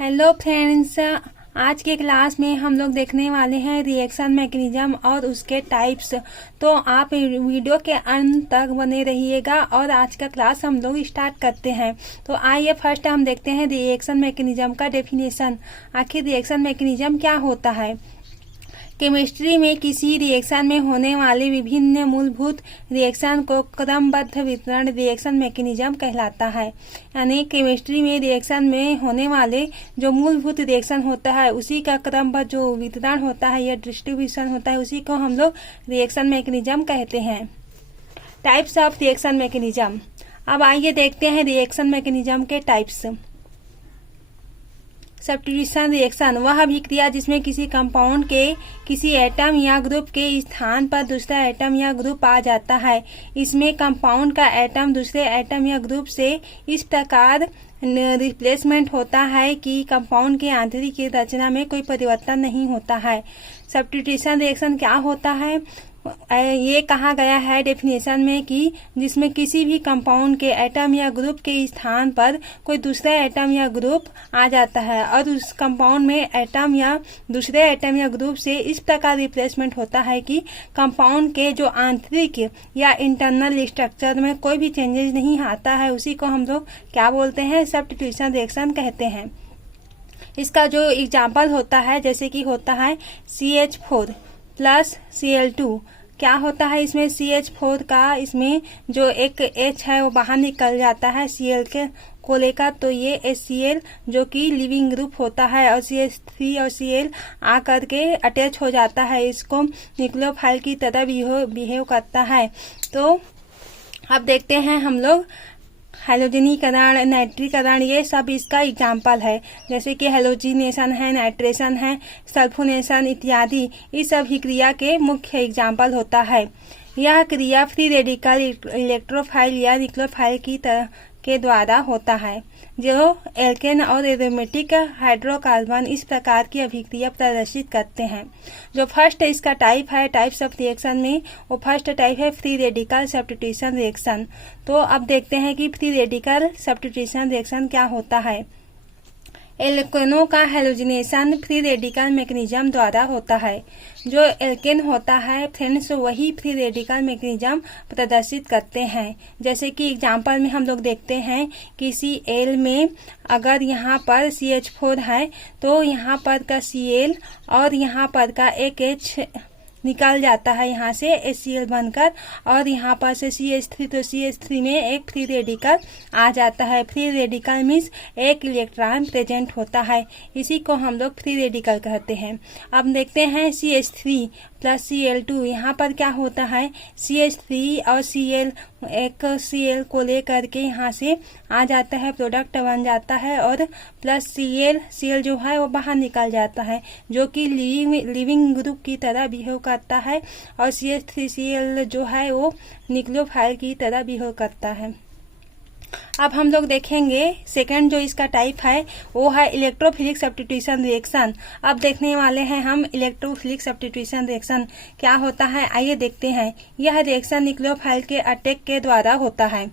Hello friends, आज के class में हम लोग देखने वाले हैं रिएक्शन मैकेनिज्म और उसके टाइप्स। तो आप वीडियो के अंत तक बने रहिएगा और आज का क्लास हम लोग स्टार्ट करते हैं। तो आइए फर्स्ट हम देखते हैं रिएक्शन मैकेनिज्म का डेफिनेशन। आखिर रिएक्शन मैकेनिज्म क्या होता है। केमिस्ट्री में किसी रिएक्शन में होने वाले विभिन्न मूलभूत रिएक्शन को क्रमबद्ध वितरण रिएक्शन मैकेनिज्म कहलाता है। यानी केमिस्ट्री में रिएक्शन में होने वाले जो मूलभूत रिएक्शन होता है उसी का क्रमबद्ध जो वितरण होता है या डिस्ट्रीब्यूशन होता है उसी को हम लोग रिएक्शन मैकेनिज्म कहते हैं। Types of reaction mechanism. अब आइए देखते हैं रिएक्शन मैकेनिज्म के टाइप्स। सब्स्टिट्यूशन रिएक्शन वह अभिक्रिया जिसमें किसी कंपाउंड के किसी एटम या ग्रुप के स्थान पर दूसरा एटम या ग्रुप आ जाता है। इसमें कंपाउंड का एटम दूसरे एटम या ग्रुप से इस प्रकार रिप्लेसमेंट होता है कि कंपाउंड के आंतरिक रचना में कोई परिवर्तन नहीं होता है। सब्स्टिट्यूशन रिएक्शन क्या होता है, ये कहा गया है डेफिनेशन में कि जिसमें किसी भी कंपाउंड के एटम या ग्रुप के स्थान पर कोई दूसरा एटम या ग्रुप आ जाता है और उस कंपाउंड में एटम या दूसरे एटम या ग्रुप से इस प्रकार रिप्लेसमेंट होता है कि कंपाउंड के जो आंतरिक या इंटरनल स्ट्रक्चर में कोई भी चेंजेस नहीं आता है। उसी को हम लोग क्या बोलते हैं, सब्स्टिट्यूशन रिएक्शन कहते हैं। इसका जो एग्जाम्पल होता है जैसे कि होता है CH4 प्लस Cl2। क्या होता है इसमें CH4 का इसमें जो एक H है वो बाहर निकल जाता है Cl के को लेकर, तो ये HCl जो कि लिविंग ग्रुप होता है और CH3 और Cl आकर के अटैच हो जाता है, इसको न्यूक्लियोफाइल की तरह बिहेव करता है। तो अब देखते हैं हम लोग हैलोजनीकरण, नाइट्रीकरण, ये सब इसका एग्जाम्पल है। जैसे कि हैलोजिनेशन है, नाइट्रेशन है, सल्फोनेशन इत्यादि, इस सब ही क्रिया के मुख्य एग्जाम्पल होता है। यह क्रिया फ्री रेडिकल इलेक्ट्रोफाइल या न्यूक्लियोफाइल की तरह के द्वारा होता है, जो एल्केन और एरोमेटिक हाइड्रोकार्बन इस प्रकार की अभिक्रिया प्रदर्शित करते हैं। जो फर्स्ट इसका टाइप है टाइप्स ऑफ रिएक्शन में, वो फर्स्ट टाइप है फ्री रेडिकल सब्स्टिट्यूशन रिएक्शन। तो अब देखते हैं कि फ्री रेडिकल सब्स्टिट्यूशन रिएक्शन क्या होता है। एल्केनों का हैलोजिनेशन फ्री रेडिकल मैकेनिज्म द्वारा होता है। जो एल्केन होता है फ्रेंड्स वही फ्री रेडिकल मैकेनिज्म प्रदर्शित करते हैं। जैसे कि एग्जांपल में हम लोग देखते हैं कि Cl में अगर यहाँ पर CH4 है तो यहाँ पर का Cl और यहाँ पर का एक H निकल जाता है यहाँ से HCl बनकर, और यहाँ पर से CH3 तो CH3 में एक फ्री रेडिकल आ जाता है। फ्री रेडिकल मीन्स एक इलेक्ट्रॉन प्रेजेंट होता है, इसी को हम लोग फ्री रेडिकल कहते हैं। अब देखते हैं CH3 प्लस Cl2। यहाँ पर क्या होता है, CH3 और Cl एक Cl को लेकर के यहाँ से आ जाता है, प्रोडक्ट बन जाता है, और प्लस Cl जो है वो बाहर निकल जाता है, जो कि लिविंग ग्रुप की तरह बिहेव करता है, और CH3Cl जो है वो न्यूक्लियोफाइल की तरह बिहेव करता है। अब हम लोग देखेंगे सेकंड जो इसका टाइप है वो है इलेक्ट्रोफिलिक सब्स्टिट्यूशन रिएक्शन। अब देखने वाले हैं हम इलेक्ट्रोफिलिक सब्स्टिट्यूशन रिएक्शन क्या होता है, आइए देखते हैं। यह रिएक्शन न्यूक्लियोफाइल के अटैक के द्वारा होता है।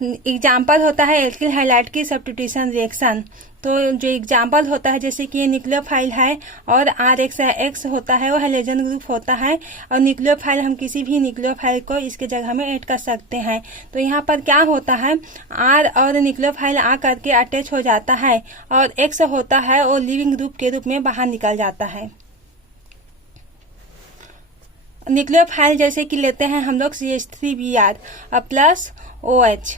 एग्जाम्पल होता है एल्किल हैलाइड की सब्स्टिट्यूशन रिएक्शन। तो जो एग्जाम्पल होता है जैसे कि ये न्यूक्लियोफाइल है और RX होता है वो हैलोजन ग्रुप होता है, और न्यूक्लियोफाइल हम किसी भी न्यूक्लियोफाइल को इसके जगह में ऐड कर सकते हैं। तो यहाँ पर क्या होता है, R और न्यूक्लियोफाइल आ करके अटैच हो जाता है, और X होता है और लिविंग ग्रुप के रूप में बाहर निकल जाता है। न्यूक्लियोफाइल जैसे कि लेते हैं हम लोग CH3Br प्लस OH।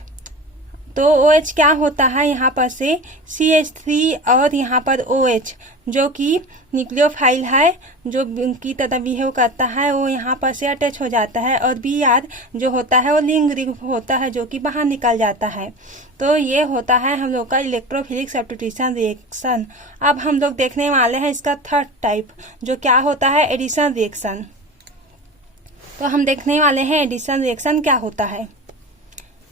तो OH क्या होता है, यहाँ पर से CH3 और यहाँ पर OH जो कि न्यूक्लियोफाइल है जो की तरह बिहेव करता है, वो यहाँ पर से अटैच हो जाता है, और Br जो होता है वो लिविंग ग्रुप होता है जो कि बाहर निकल जाता है। तो ये होता है हम लोग का इलेक्ट्रोफिलिक सब्स्टिट्यूशन रिएक्शन। अब हम लोग देखने वाले हैं इसका थर्ड टाइप जो क्या होता है, एडिशन रिएक्शन। तो हम देखने वाले हैं एडिशन रिएक्शन क्या होता है।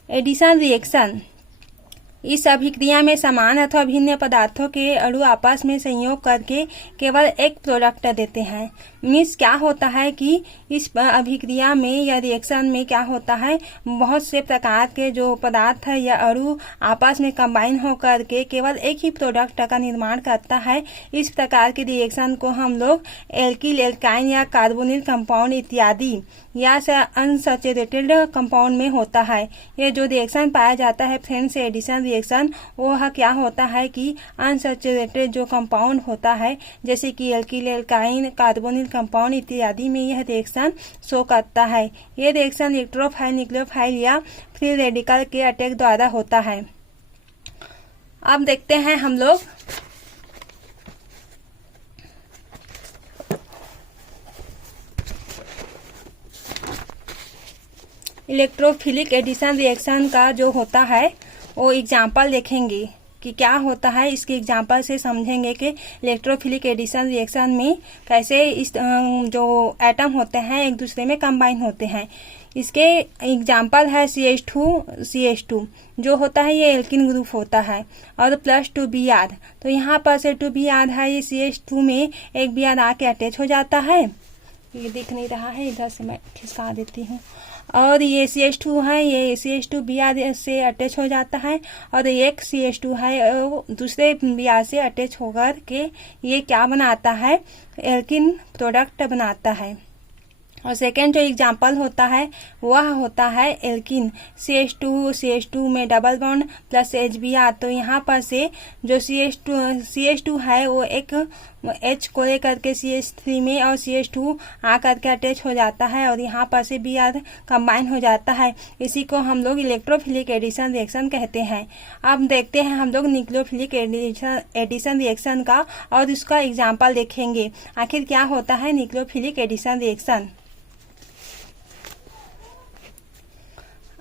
एडिशन रिएक्शन इस अभिक्रिया में समान अथवा भिन्न पदार्थों के अणु आपस में संयोग करके केवल एक प्रोडक्ट देते हैं। मीन्स क्या होता है कि इस अभिक्रिया में या रिएक्शन में क्या होता है, बहुत से प्रकार के जो पदार्थ है या अणु आपस में कंबाइन होकर के केवल एक ही प्रोडक्ट का निर्माण करता है। इस प्रकार के रिएक्शन को हम लोग एल्किल, एल्काइन या कार्बोनिल कंपाउंड इत्यादि या अनसैचुरेटेड कंपाउंड में होता है। ये जो रिएक्शन पाया जाता है फ्रेंड्स, एडिशन रिएक्शन, वो क्या होता है कि अनसैचुरेटेड जो कंपाउंड होता है जैसे कि एल्किल, एल्काइन, कार्बोनिल कंपाउंड इत्यादि में यह रिएक्शन शो करता है। ये रिएक्शन इलेक्ट्रोफाइल, न्यूक्लियोफाइल या फ्री रेडिकल के अटैक द्वारा होता है। अब देखते हैं हम लोग इलेक्ट्रोफिलिक एडिशन रिएक्शन का जो होता है वो एग्जाम्पल देखेंगे कि क्या होता है। इसके एग्जाम्पल से समझेंगे कि इलेक्ट्रोफिलिक एडिशन रिएक्शन में कैसे इस जो एटम होते हैं एक दूसरे में कंबाइन होते हैं। इसके एग्जाम्पल है CH2 जो होता है ये एल्किन ग्रुप होता है, और प्लस 2Br। तो यहाँ पर से 2Br है, ये CH2 में एक Br आके अटैच हो जाता है। ये दिख नहीं रहा है, इधर से मैं खिसका देती हूँ। और ये CH2 है, ये CH2 Br से अटैच हो जाता है, और एक CH2 है वो दूसरे Br से अटैच होकर के ये क्या बनाता है, एल्किन प्रोडक्ट बनाता है। और सेकेंड जो एग्जाम्पल होता है वह होता है एल्किन, CH2 में डबल बॉन्ड प्लस HBr। तो यहाँ पर से जो CH2 है वो एक H को लेकर के CH3 में और CH2 आकर के अटैच हो जाता है, और यहाँ पर से Br कंबाइन हो जाता है। इसी को हम लोग इलेक्ट्रोफिलिक एडिशन रिएक्शन कहते हैं। अब देखते हैं हम लोग न्यूक्लियोफिलिक एडिशन रिएक्शन का, और इसका एग्जाम्पल देखेंगे आखिर क्या होता है न्यूक्लियोफिलिक एडिशन रिएक्शन।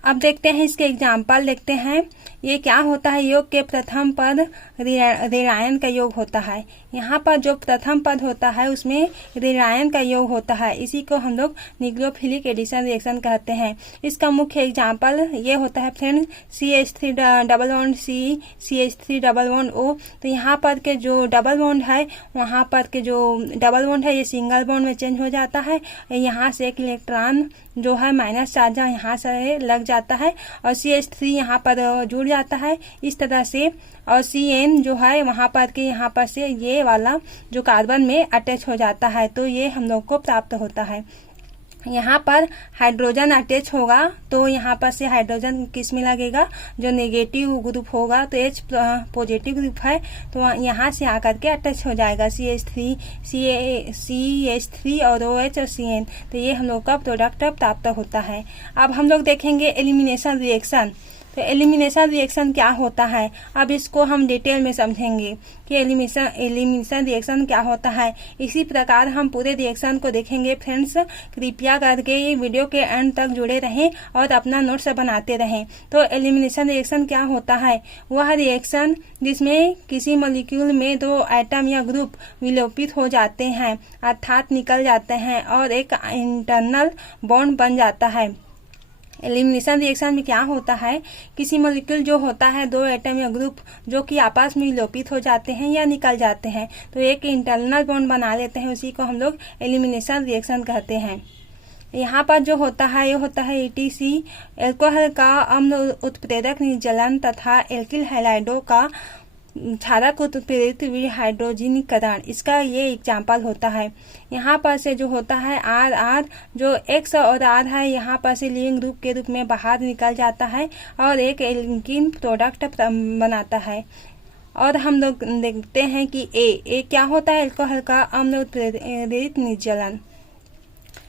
अब देखते हैं इसके एग्जाम्पल देखते हैं। ये क्या होता है, योग के प्रथम पद ऋणायन का योग होता है। यहाँ पर जो प्रथम पद होता है उसमें ऋणायन का योग होता है। इसी को हम लोग न्यूक्लियोफिलिक एडिशन रिएक्शन कहते हैं। इसका मुख्य एग्जाम्पल ये होता है friend CH3 double bond C, CH3 double bond O। तो यहाँ पर के जो डबल बॉन्ड है, वहाँ पर के जो डबल बॉन्ड है ये सिंगल बॉन्ड में चेंज हो जाता है। यहाँ से एक इलेक्ट्रॉन जो है माइनस चार्ज यहाँ से लग जाता है, और CH3 यहाँ पर जुड़ जाता है इस तरह से, और CN जो है वहाँ पर के यहाँ पर से ये वाला जो कार्बन में अटैच हो जाता है। तो ये हम लोग को प्राप्त होता है। यहाँ पर हाइड्रोजन अटैच होगा तो यहाँ पर से हाइड्रोजन किस में लगेगा, जो नेगेटिव ग्रुप होगा तो H पॉजिटिव ग्रुप है तो यहाँ से आकर के अटैच हो जाएगा CH3 और OH और CN। तो ये हम लोग का प्रोडक्ट प्राप्त होता है। अब हम लोग देखेंगे एलिमिनेशन रिएक्शन। तो एलिमिनेशन रिएक्शन क्या होता है, अब इसको हम डिटेल में समझेंगे कि एलिमिनेशन रिएक्शन क्या होता है। इसी प्रकार हम पूरे रिएक्शन को देखेंगे फ्रेंड्स। कृपया करके ये वीडियो के एंड तक जुड़े रहें और अपना नोट्स बनाते रहें। तो एलिमिनेशन रिएक्शन क्या होता है, वह रिएक्शन जिसमें किसी मॉलिक्यूल में दो एटम या ग्रुप विलोपित हो जाते हैं, अर्थात निकल जाते हैं, और एक इंटरनल बॉन्ड बन जाता है। एलिमिनेशन रिएक्शन में क्या होता है, किसी मॉलिक्यूल जो होता है दो एटम या ग्रुप जो कि आपस में विलोपित हो जाते हैं या निकल जाते हैं, तो एक इंटरनल बॉन्ड बना लेते हैं, उसी को हम लोग एलिमिनेशन रिएक्शन कहते हैं। यहाँ पर जो होता है ये होता है ETC, एल्कोहल का अम्ल उत्प्रेरक निर्जलन तथा एल्किल हैलाइडों का क्षारक उत्प्रेरित विहाइड्रोजनीकरण, इसका ये एग्जाम्पल होता है। यहाँ पर से जो होता है R जो X और R है, यहाँ पर से लिविंग ग्रुप के रूप में बाहर निकल जाता है और एक एल्किन प्रोडक्ट बनाता है। और हम लोग देखते हैं कि A क्या होता है, एल्कोहल का अम्ल उत्प्रेरित निर्जलन।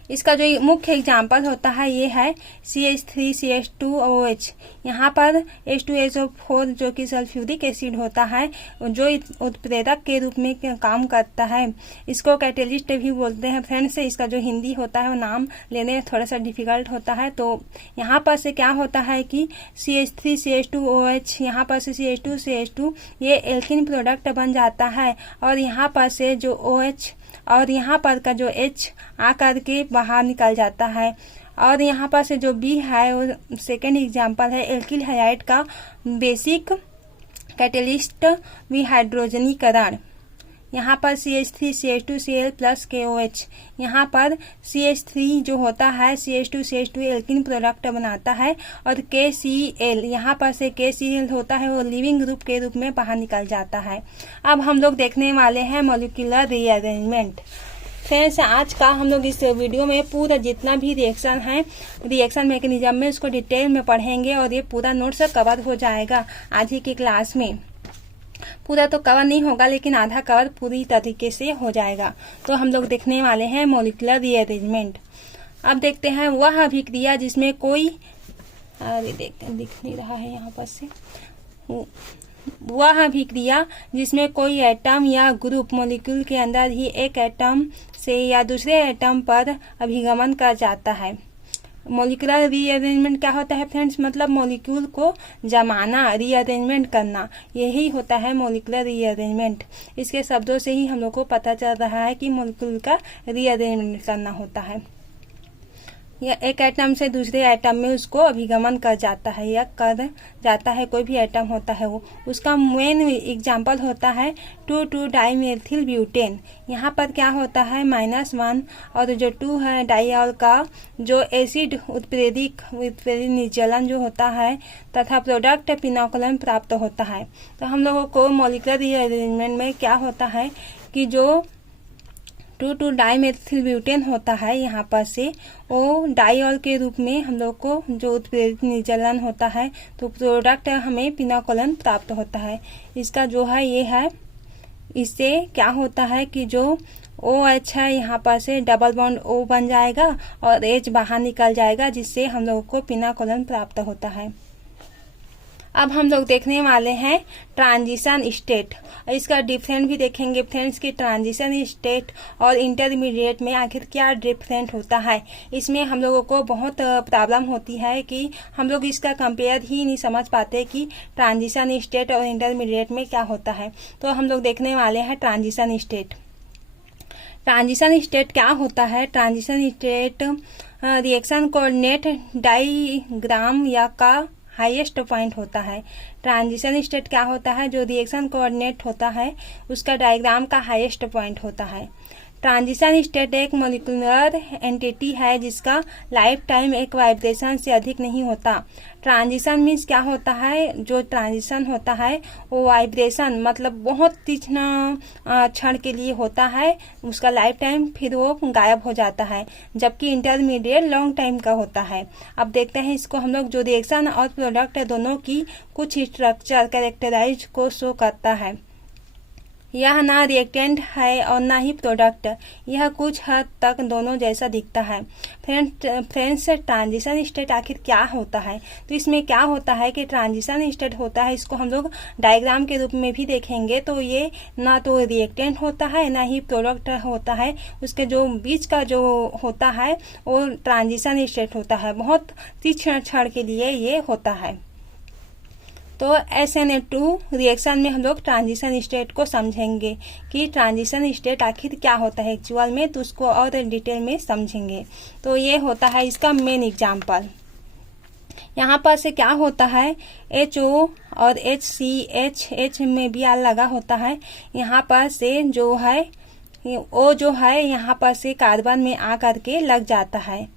इसका जो मुख्य एग्जाम्पल होता है ये है CH3CH2OH। यहाँ पर H2SO4 जो कि सल्फ्यूरिक एसिड होता है जो उत्प्रेरक के रूप में काम करता है। इसको कैटेलिस्ट भी बोलते हैं फ्रेंड्स। इसका जो हिंदी होता है वो नाम लेने में थोड़ा सा डिफिकल्ट होता है। तो यहाँ पर से क्या होता है कि CH3CH2OH, यहाँ पर से CH2CH2 ये एल्किन प्रोडक्ट बन जाता है, और यहाँ पर से जो OH और यहाँ पर का जो H आकर के बाहर निकल जाता है। और यहाँ पर से जो B है वो सेकेंड एग्जाम्पल है एल्किल हैलाइड का बेसिक कैटेलिस्ट विहाइड्रोजनीकरण। यहाँ पर CH3 CH2Cl प्लस KOH। यहाँ पर CH3 जो होता है CH2 CH2 एल्किन प्रोडक्ट बनाता है और KCl यहाँ पर से KCl होता है वो लिविंग ग्रुप के रूप में बाहर निकल जाता है। अब हम लोग देखने वाले हैं मॉलिक्यूलर रीअरेंजमेंट। फ्रेंड्स, आज का हम लोग इस वीडियो में पूरा जितना भी रिएक्शन है, रिएक्शन मैकेनिज्म में, उसको डिटेल में पढ़ेंगे और ये पूरा नोट्स कवर हो जाएगा आज ही की क्लास में। पूरा तो कवर नहीं होगा लेकिन आधा कवर पूरी तरीके से हो जाएगा। तो हम लोग देखने वाले हैं मॉलिक्यूलर रीअरेंजमेंट। अब देखते हैं वह अभिक्रिया जिसमें कोई देखते हैं दिख नहीं रहा है यहाँ पर से, वह अभिक्रिया जिसमें कोई एटम या ग्रुप मॉलिक्यूल के अंदर ही एक एटम से या दूसरे एटम पर अभिगमन कर जाता है। मॉलिक्यूलर रीअरेंजमेंट क्या होता है फ्रेंड्स? मतलब मॉलिक्यूल को जमाना, रीअरेंजमेंट करना, यही होता है मॉलिक्यूलर रीअरेंजमेंट। इसके शब्दों से ही हम लोग को पता चल रहा है कि मॉलिक्यूल का रीअरेंजमेंट करना होता है, या एक एटम से दूसरे एटम में उसको अभिगमन कर जाता है या कर जाता है, कोई भी एटम होता है वो। उसका मेन एग्जाम्पल होता है 2,2-डाइमेथिल ब्यूटेन। यहाँ पर क्या होता है -1 और जो 2 है डाइऑल का जो एसिड उत्प्रेरक निर्जलन जो होता है तथा प्रोडक्ट पिनोकुलम प्राप्त होता है। तो हम लोगों को मॉलिक्यूलर रीअरेंजमेंट में क्या होता है कि जो 2,2-डाइमेथिल ब्यूटेन होता है यहाँ पर से वो डाइऑल के रूप में हम लोग को जो उत्प्रेरित निर्जलन होता है तो प्रोडक्ट हमें पिनोकुलम प्राप्त होता है। इसका जो है ये है, इससे क्या होता है कि जो OH है यहाँ पर से डबल बॉन्ड O बन जाएगा और H बाहर निकल जाएगा, जिससे हम लोगों को पिनोकुलम प्राप्त होता है। अब हम लोग देखने वाले हैं ट्रांजिशन स्टेट। इसका डिफरेंट भी देखेंगे फ्रेंड्स कि ट्रांजिशन स्टेट और इंटरमीडिएट में आखिर क्या डिफरेंट होता है। इसमें हम लोगों को बहुत प्रॉब्लम होती है कि हम लोग इसका कंपेयर ही नहीं समझ पाते कि ट्रांजिशन स्टेट और इंटरमीडिएट में क्या होता है। तो हम लोग देखने वाले हैं ट्रांजिशन स्टेट। ट्रांजिशन स्टेट क्या होता है? Transition state reaction coordinate diagram या का हाईएस्ट पॉइंट होता है। ट्रांजिशन स्टेट क्या होता है? जो रिएक्शन कोऑर्डिनेट होता है उसका डायग्राम का हाईएस्ट पॉइंट होता है। ट्रांजिशन स्टेट एक मॉलिक्यूलर एंटिटी है जिसका लाइफ टाइम एक वाइब्रेशन से अधिक नहीं होता। ट्रांजिशन मीन्स क्या होता है? जो ट्रांजिशन होता है वो वाइब्रेशन मतलब बहुत तीक्ष्ण क्षण के लिए होता है, उसका लाइफ टाइम फिर वो गायब हो जाता है, जबकि इंटरमीडिएट लॉन्ग टाइम का होता है। अब देखते हैं इसको हम लोग, जो रिएक्शन और प्रोडक्ट है दोनों की कुछ स्ट्रक्चर कैरेक्टराइज को शो करता है। यह ना रिएक्टेंट है और ना ही प्रोडक्ट, यह कुछ हद तक दोनों जैसा दिखता है। फ्रेंड्स, ट्रांजिशन स्टेट आखिर क्या होता है? तो इसमें क्या होता है कि ट्रांजिशन स्टेट होता है, इसको हम लोग डायग्राम के रूप में भी देखेंगे, तो ये ना तो रिएक्टेंट होता है ना ही प्रोडक्ट होता है, उसके जो बीच का जो होता है वो ट्रांजिशन स्टेट होता है। बहुत तीक्ष्ण क्षण के लिए ये होता है। तो SN2 रिएक्शन में हम लोग ट्रांजिशन स्टेट को समझेंगे कि ट्रांजिशन स्टेट आखिर क्या होता है एक्चुअल में, तो उसको और डिटेल में समझेंगे। तो ये होता है इसका मेन एग्जाम्पल। यहाँ पर से क्या होता है, HO और HCH में भी आर लगा होता है। यहाँ पर से जो है O जो है यहाँ पर से कार्बन में आकर के लग जाता है,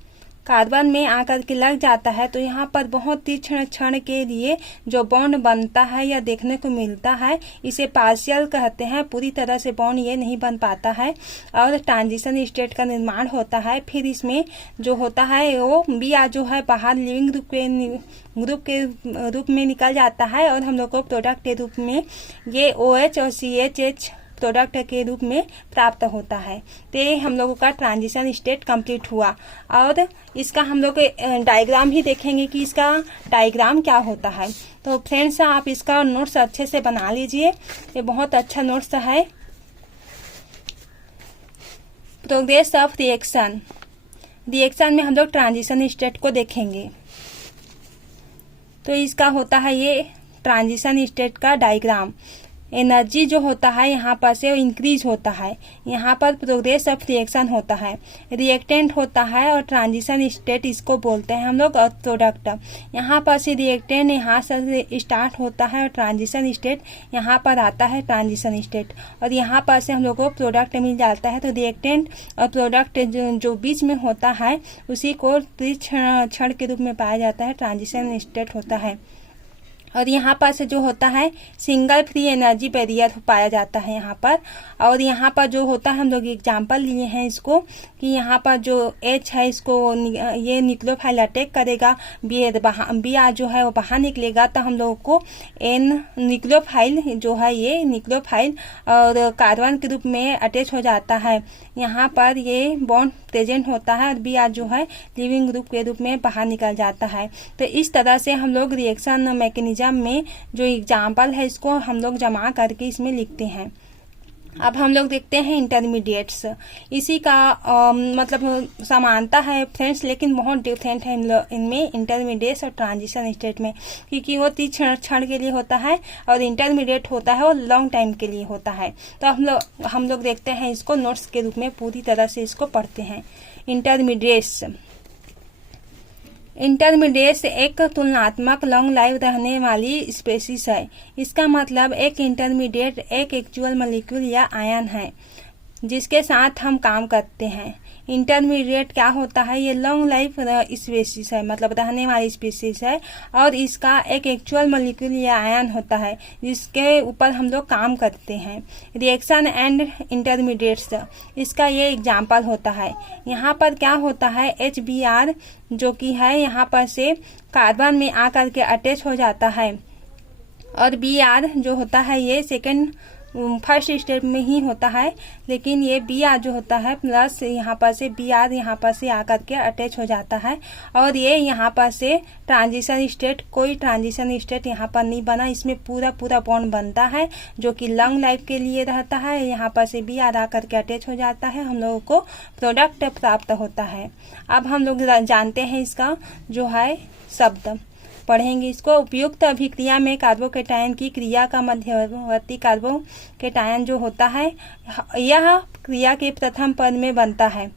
कार्बन में आकर के लग जाता है। तो यहाँ पर बहुत तीक्ष्ण क्षण के लिए जो बॉन्ड बनता है या देखने को मिलता है इसे पार्शियल कहते हैं। पूरी तरह से बॉन्ड ये नहीं बन पाता है और ट्रांजिशन स्टेट का निर्माण होता है। फिर इसमें जो होता है वो बिया जो है बाहर लिविंग ग्रुप के रूप में निकल जाता है और हम लोग को प्रोडक्ट के रूप में ये OH और CH प्रोडक्ट के रूप में प्राप्त होता है। तो ये हम लोगों का ट्रांजिशन स्टेट कंप्लीट हुआ और इसका हम लोग डायग्राम भी देखेंगे कि इसका डायग्राम क्या होता है। तो फ्रेंड्स, आप इसका नोट्स अच्छे से बना लीजिए, ये बहुत अच्छा नोट्स है। प्रोग्रेस ऑफ रिएक्शन, रिएक्शन में हम लोग ट्रांजिशन स्टेट को देखेंगे। तो इसका होता है ये ट्रांजिशन स्टेट का डायग्राम। एनर्जी जो होता है यहाँ पर से इंक्रीज होता है। यहाँ पर प्रोग्रेस ऑफ रिएक्शन होता है, रिएक्टेंट होता है और ट्रांजिशन स्टेट इसको बोलते हैं हम लोग, और प्रोडक्ट। यहाँ पर से रिएक्टेंट यहाँ से स्टार्ट होता है और ट्रांजिशन स्टेट यहाँ पर आता है, ट्रांजिशन स्टेट, और यहाँ पर से हम लोग को प्रोडक्ट मिल जाता है। तो रिएक्टेंट और प्रोडक्ट जो बीच में होता है उसी को क्षण के रूप में पाया जाता है, ट्रांजिशन स्टेट होता है। और यहाँ पर से जो होता है सिंगल फ्री एनर्जी बैरियर पाया जाता है यहाँ पर। और यहाँ पर जो होता है हम लोग एग्जांपल लिए हैं इसको कि यहाँ पर जो H है इसको ये न्यूक्लियोफाइल अटैक करेगा, बी आर जो है वो बाहर निकलेगा, तो हम लोगों को N न्यूक्लियोफाइल जो है ये न्यूक्लियोफाइल और कार्बन के रूप में अटैच हो जाता है। यहाँ पर ये बॉन्ड प्रेजेंट होता है और बी आर जो है लिविंग ग्रुप के रूप में बाहर निकल जाता है। तो इस तरह से हम लोग रिएक्शन मैकेनिज्म में जो एग्जाम्पल है इसको हम लोग जमा करके इसमें लिखते हैं। अब हम लोग देखते हैं इंटरमीडिएट्स। इसी का मतलब समानता है फ्रेंड्स, लेकिन बहुत डिफरेंट है इनमें इंटरमीडिएट्स और ट्रांजिशन स्टेट में, क्योंकि वो 30 क्षण के लिए होता है और इंटरमीडिएट होता है वो लॉन्ग टाइम के लिए होता है। तो हम लोग देखते हैं इसको नोट्स के रूप में पूरी तरह से इसको पढ़ते हैं। इंटरमीडिएट्स एक तुलनात्मक लॉन्ग लाइफ रहने वाली स्पीशीज है। इसका मतलब एक इंटरमीडिएट एक एक्चुअल मॉलिक्यूल या आयन है जिसके साथ हम काम करते हैं। इंटरमीडिएट क्या होता है, ये लॉन्ग लाइफ स्पीशीज है, मतलब रहने वाली स्पीशीज है, और इसका एक एक्चुअल मॉलिक्यूल या आयन होता है जिसके ऊपर हम लोग काम करते हैं। रिएक्शन एंड इंटरमीडिएट्स इसका ये एग्जाम्पल होता है। यहाँ पर क्या होता है, HBr जो कि है यहाँ पर से कार्बन में आकर के अटैच हो जाता है, और Br जो होता है ये फर्स्ट स्टेप में ही होता है, लेकिन ये Br जो होता है प्लस यहाँ पर से Br यहाँ पर से आकर के अटैच हो जाता है, और ये यहाँ पर से ट्रांजिशन स्टेट, कोई ट्रांजिशन स्टेट यहाँ पर नहीं बना, इसमें पूरा बॉन्ड बनता है जो कि लॉन्ग लाइफ के लिए रहता है। यहाँ पर से Br आकर के अटैच हो जाता है, हम लोगों को प्रोडक्ट प्राप्त होता है। अब हम लोग जानते हैं इसका जो है शब्द पढ़ेंगे इसको। उपयुक्त अभिक्रिया में कार्बोकेटायन की क्रिया का मध्यवर्ती कार्बोकेटायन जो होता है यह क्रिया के प्रथम पद में बनता है।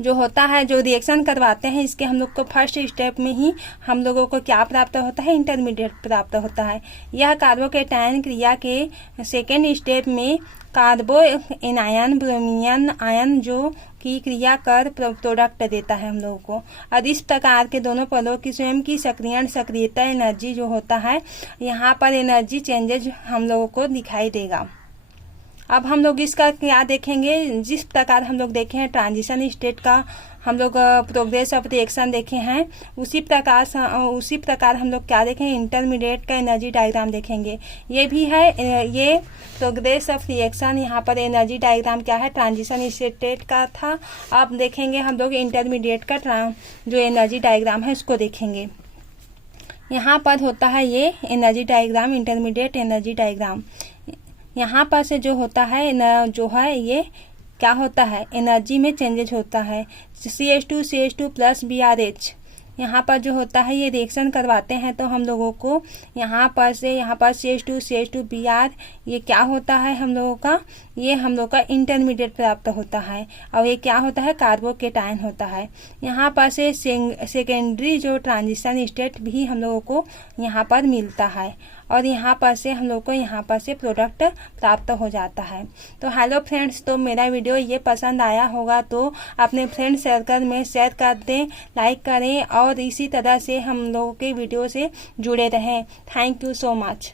जो होता है जो रिएक्शन करवाते हैं इसके हम लोग को फर्स्ट स्टेप में ही हम लोगों को क्या प्राप्त होता है, इंटरमीडिएट प्राप्त होता है। यह कार्बोकेटायन क्रिया के सेकेंड स्टेप में कार्बो एनायन ब्रोमीन आयन जो की क्रिया कर प्रोडक्ट देता है हम लोगों को। और इस प्रकार के दोनों पदों की स्वयं की सक्रियता एनर्जी जो होता है, यहाँ पर एनर्जी चेंजेज हम लोगों को दिखाई देगा। अब हम लोग इसका क्या देखेंगे, जिस प्रकार हम लोग देखे हैं ट्रांजिशन स्टेट का हम लोग प्रोग्रेस ऑफ रिएक्शन देखे हैं, उसी प्रकार हम लोग क्या देखेंगे, इंटरमीडिएट का एनर्जी डायग्राम देखेंगे। ये भी है, ये प्रोग्रेस ऑफ रिएक्शन, यहाँ पर एनर्जी डायग्राम क्या है, ट्रांजिशन स्टेट का था। अब देखेंगे हम लोग इंटरमीडिएट का जो एनर्जी डायग्राम है उसको देखेंगे। यहाँ पर होता है ये energy diagram, intermediate energy diagram. यहाँ पर से जो होता है जो है ये क्या होता है, एनर्जी में चेंजेज होता है। CH2 प्लस BrH यहाँ पर जो होता है ये रिएक्शन करवाते हैं, तो हम लोगों को यहाँ पर CH2 Br ये क्या होता है हम लोगों का, ये हम लोग का इंटरमीडिएट प्राप्त होता है, और ये क्या होता है, कार्बोकेटायन होता है। यहाँ पर से सेकेंडरी जो ट्रांजिशन स्टेट भी हम लोगों को यहाँ पर मिलता है, और यहाँ पर से हम लोग को यहाँ पर से प्रोडक्ट प्राप्त हो जाता है। तो हेलो फ्रेंड्स, तो मेरा वीडियो ये पसंद आया होगा तो अपने फ्रेंड सर्कल में शेयर कर दें, लाइक करें, और इसी तरह से हम लोगों के वीडियो से जुड़े रहें। Thank you so much.